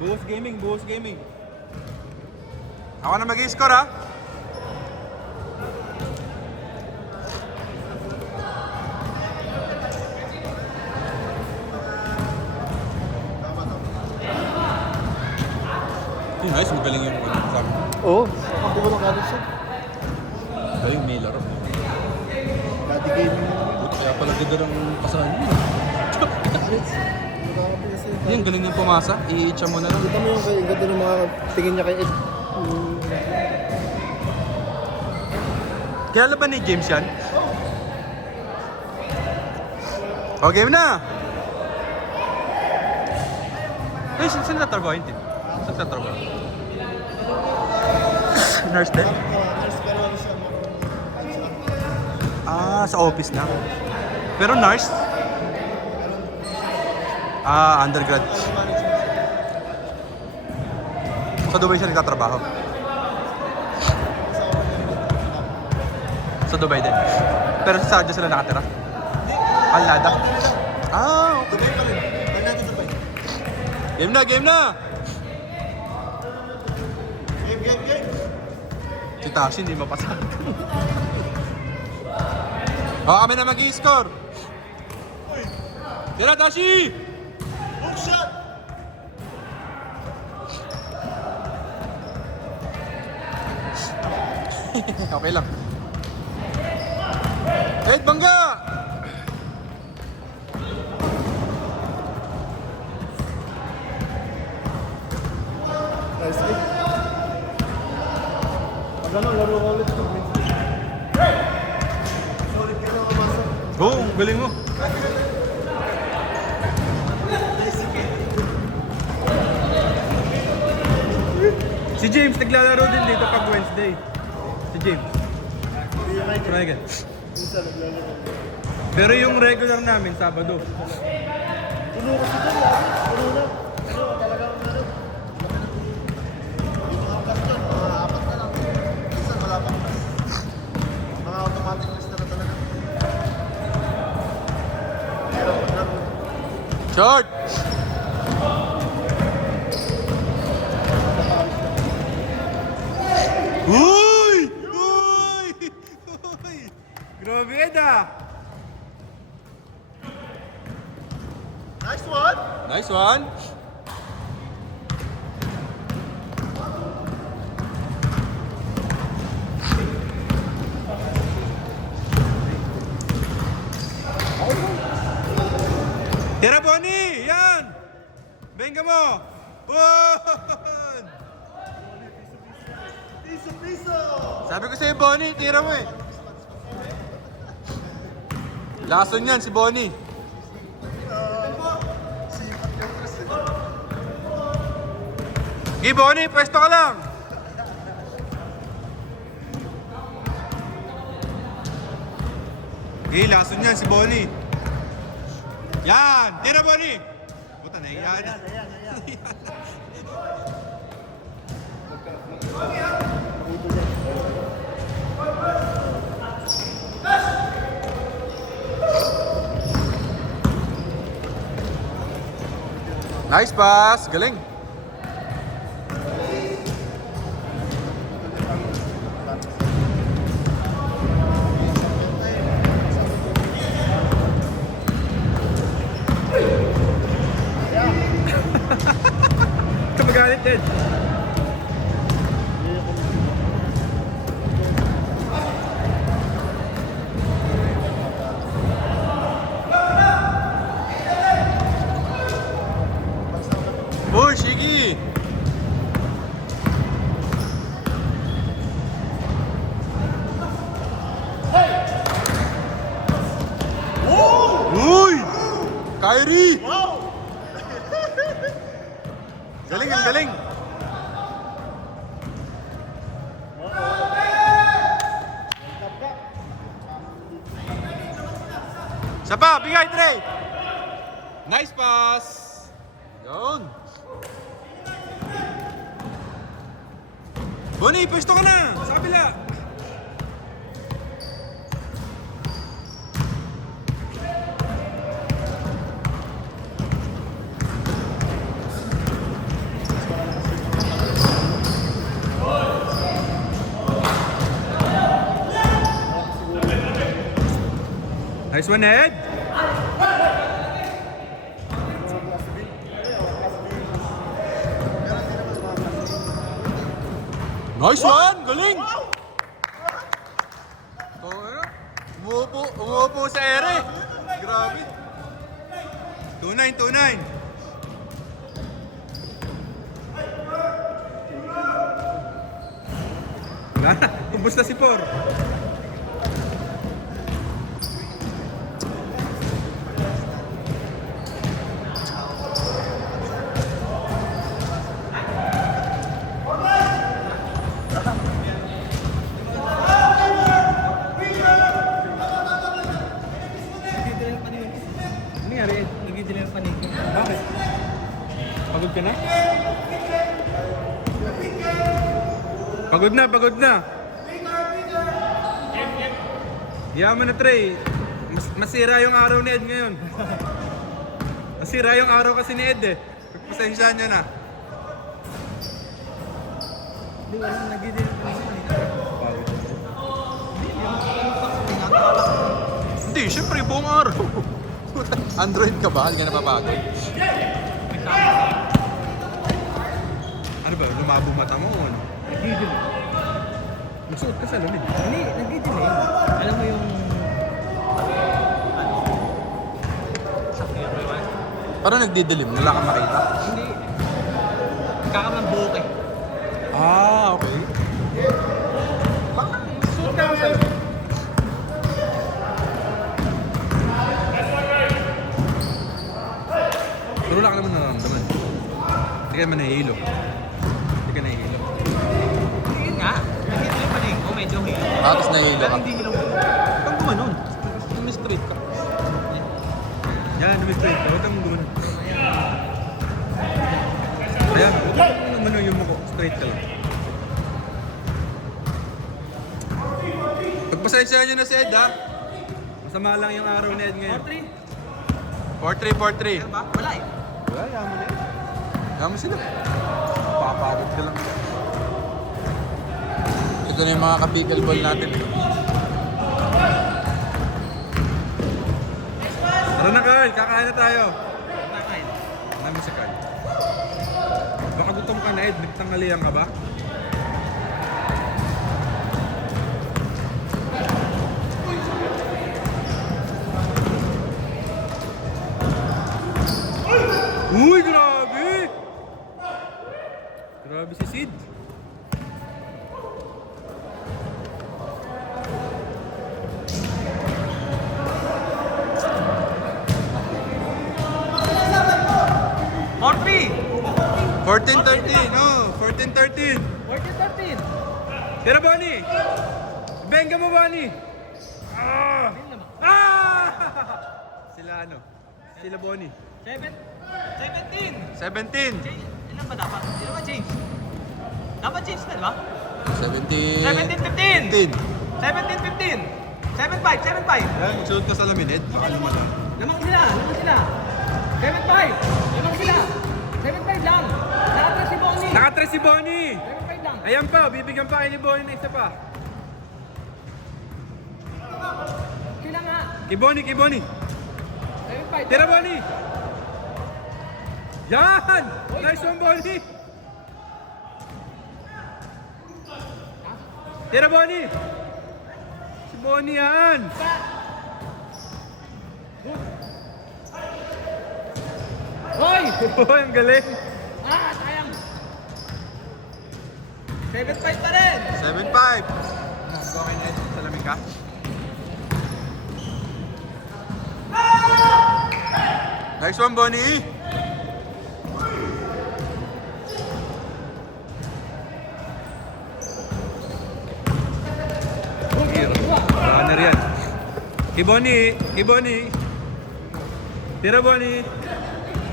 Buhos Gaming, Buhos Gaming. Ako na mag-i-score ha. Nice, magaling yung sabi. Oo, ako ko ng kalit siya. Galing, may laro. Dati gaming na naman. Buti kaya pala ganda ng pasahan niya. Yan, galing yung pumasa. I-itcha mo na lang. Kita mo yung ganda ng mga tingin niya kay Ed. Kilala ba ni James yan? O, game na! Ay, saan natrabaho yun? Saan natrabaho? Nurse din? Ah, sa office na. Pero nurse? Ah, undergrad. Sa Dubai siya nagtatrabaho. Sa Dubai din. Pero sa Saudi sila nakatira. Alnada. Ah, okay. Dubai pa rin. Pag natin Dubai. Game na, game na! Game. Si Tashi hindi mapasa. Oh, kami na mag-i-score. Tira, Tashi! Hook shot! Okay lang. Ed, bangga! Nice kick. Pag ano, laro ko ulit. Solid ka na kamasa. Oo, galing mo. Si James naglalaro din dito pag Wednesday. Si James. Try again. Minsan naglalaro. Pero yung regular namin, Sabado. Puno kasi dyan, puno na. Ano, talagang ano. Yung mga cast dyan, mga apat na lang. Minsan wala pang cast. Mga automatic list na talaga. Hirap maglaro. Short! Uy! Uy! Uy! Grabe Ed ah! Nice one! Nice one! Tira Bonnie! Yan! Benga mo! Bon! Piso! Sabi ko sa'yo Bonnie, tira mo eh. Lason yan si Bonnie. Gi Bonnie, pwesto ka lang! Gi, lason yan si Bonnie. Yan! Tira Bonnie! Puta na yan. Nice pass! Galing! Kamagalit din! Uy, Shiggy! Uy! Kyrie! Wow! Galing, ang galing! Isa pa, bigay, Trey! Nice pass! Yun! Bonnie, pwesto ka na! Sa kabila! Nice one, Ed. Nice one! Galing! Umuupo sa ere. Grabe. 2-9, 2-9. Wala na. Ubus na si Por. Ano nangyari, Ed? Nagdidelay ang panig. Bakit? Pagod ka na? Pagod na, pagod na. Yaman na, Trey. Masira yung araw ni Ed ngayon. Masira yung araw kasi ni Ed eh. Pasensyahan niya na. Hindi, walang nagdidelay ang panig. Hindi, syempre buong araw. Android ka ba? Hindi ka napapagod. Ano ba? Lumabo mata mo o ano? Nagdidelay. Magsuot ka sa lamig. Hindi, nagdidelay. Alam mo yung... Parang nagdidilim, wala kang makita. Hindi. Kakam ng buhok eh. Ah, okay. Suot ka sa lamig. Pero wala ka naman nararamdaman. Hindi ka naman nahihilo. Hindi ka nahihilo. Yun nga. Nagdidelay ang panig. O medyo hilo. Tapos nahihilo Pero ka. hindi hilo. Pag gumanon. Straight ka. Yan, straight ka. Huwag kang gumano. Ayan, huwag kang gumano yung mukha. Straight ka lang. Pagpasensyahan nyo na si Ed ha. Masama lang yung araw ni Ed ngayon. 4-3. 4-3, 4-3. Ano ba? Wala eh. Wala, yaman na yun. Yaman sila. Papagod ka lang. Ito na yung mga kapickle ball natin. Tara na, Carl. Kakain na tayo. Nakain. Namin si Carl. Baka gutom ka na, Ed. Nagtanghalian ka ba? Uy, grabe! Grabe si Sid. Morphy! 14-13, no? 14-13. 14-13. Tira, Bonnie! Benga mo, Bonnie! Ah! Ah! Sila ano? Sila Bonnie. 17. 17. Change. Ilan ba dapat? Ilan ba change? Dapat change na, di ba? 17. 17-15. 17-15. 7-5. 7-5. Yan, magsunod ka sa laminate. Baka lumala. Lamang sila. 7-5. Lamang sila. 7-5 lang. Nakatras si Bonnie. Nakatres si Bonnie! 7-5 lang. Ayan pa, bibigyan pa kayo ni Bonnie na isa pa. Sila nga. Kay Bonnie, kay Bonnie. 7-5. Tira, Bonnie! Yan! Nice one, Bonnie! Tira, Bonnie! Si Bonnie yan! Hoy! Oh, ang galing! Ah, sayang. 7-5 pa rin. 7-5. Okay na ito, salamig ka? Nice one, Bonnie. Runner yan. Kay Bonnie! Kay Bonnie! Tira, Bonnie!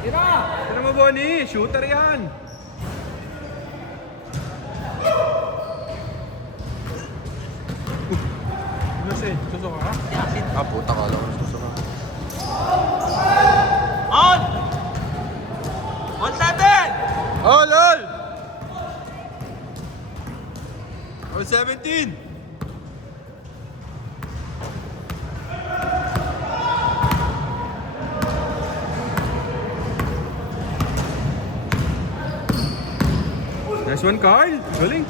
Tira. Tira mo, Bonnie! Shooter yan! Ano siya? Susuka ka? Ah, puta ka lang. Susuka. On! On 7! Oh, lol! Oh, 17. Nice one, Carl. Galing.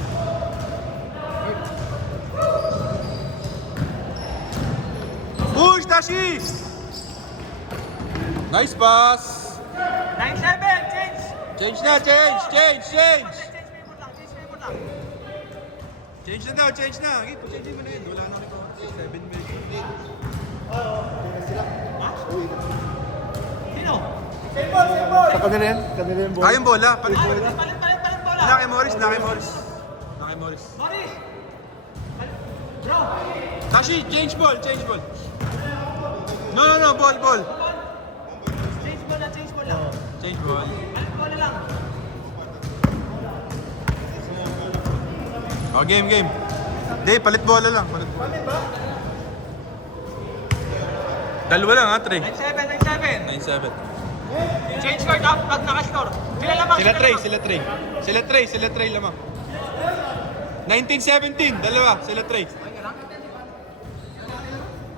Push, Tashi! Nice pass! 9-7, change! Change na, change! Change favor lang, change favor lang. Change na daw, change na. Okay, change mo na yun. Wala na ulit ako. 7 minutes. Sino? Sa kanila yan? Kanila yung Yung bola. Palit Palit, bola. palit bola. Naki Morris. Morris! Bro! Tashi, change ball, change ball. No, ball. Change bola, change bola. Change ball. Palit bola lang. Oh, game. Hindi, palit bola lang. Palit bola. Dalawa lang ha, Trey. 9-7. 9-7. Change court up pag nakascore. Sila lamang, Sila Trey lamang. 19-17, dalawa, sila Trey.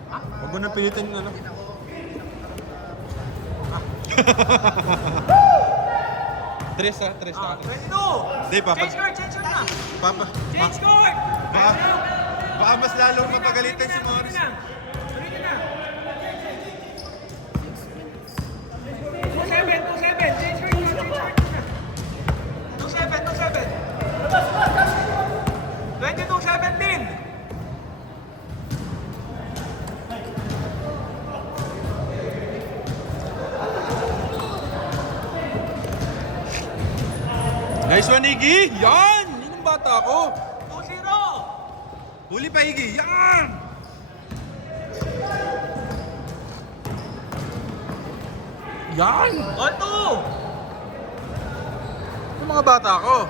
Huwag mo na pilitin yung ano. Tres ha. 22. Hindi, papa. Change court na. Papa. Change court. Baka mas lalong mapagalitan si Morris. Tuloy na. 2-7. Change court na. 2-7. 22-17. Nice one, Iggy! Yan! Yun ang bata ko. 2-0. Huli pa, Iggy. Yan! Yan! 1-2. Yung mga bata ko.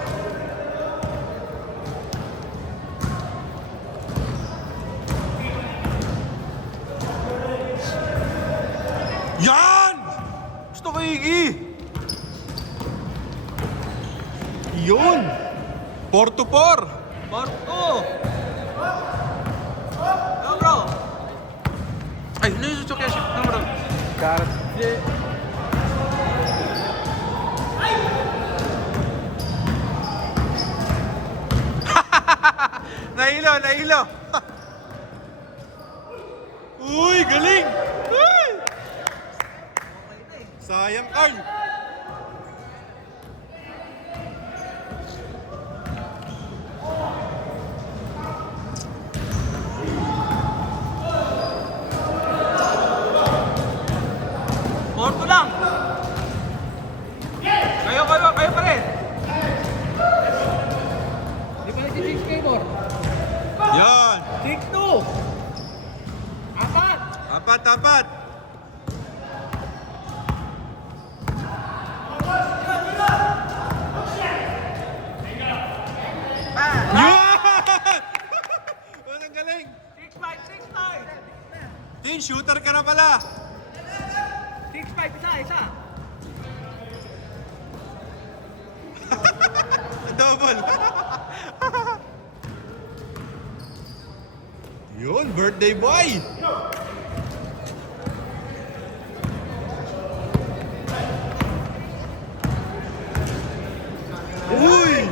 Yan! Gusto ko, Iggy. Yun! 4-4. 4-2. Go, bro. Ay, ano yung Tsukeshi? Ano bro? Nahilo. Uy, galing! Uy! Sayang, Carl. Porto lang. Kayo pa rin. Di ba si 6 favor? Yan! 6-2. Apat. Yan! Walang galing. 6-5. Tin, shooter ka na pala. 6-5, isa. Double. Yun, birthday boy. Uy!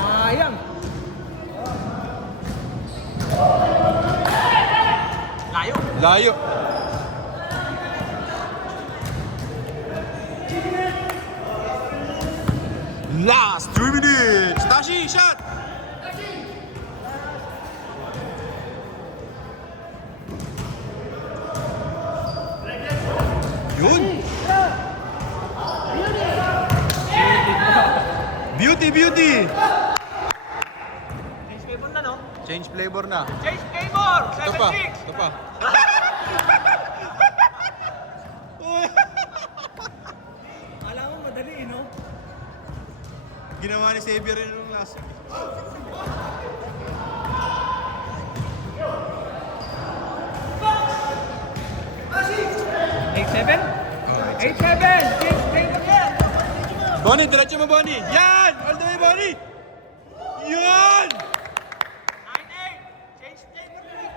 Sayang. Layo. Last 3 minutes. Tashi, shot. Yun. Beauty. Change favor na, no? Change flavor na. Change favor. Ito pa. 7-6. Alam mo, madali, no? Ginawa ni Xavier yun nung last. Eight-seven? 8-7. Change favor yan. Bonnie, diretso mo, Bonnie. Yan! All the way, Bonnie! Yan! 9-8. Change favor ulit.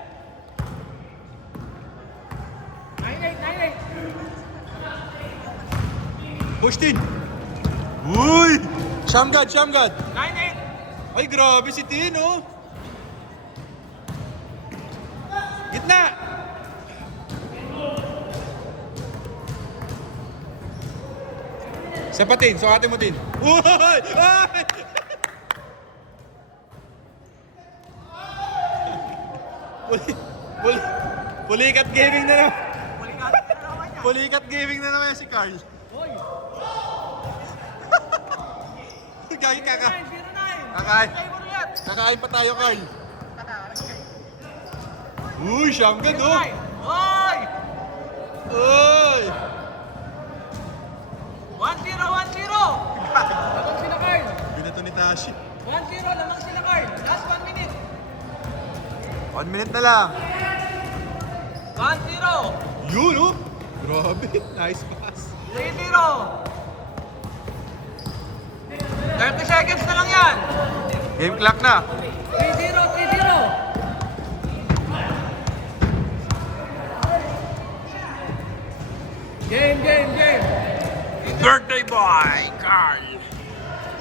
9-8. Push din. Uy! Shamgad, Shamgad. 9-8. Ay, grabe si Tino. Gitna. Sapatin, sukatin mo din. Uy! Ay! Pulikat gaming na naman. Pulikat gaming na naman si Carl. Kakain kakain pa tayo, Carl. Uy, Shamgad, oh. Hoy! Uy! 1-0, 1-0! Lamang sila, Carl. Binato ni Tashi. 1-0, lamang sila, Carl. Last 1 minute. 1 minute na lang. 1-0. Yun, oh. Grabe. Nice pass. 3-0. 30 seconds na lang yan. Game clock na. 3-0, 3-0. Game. Birthday boy, Carl.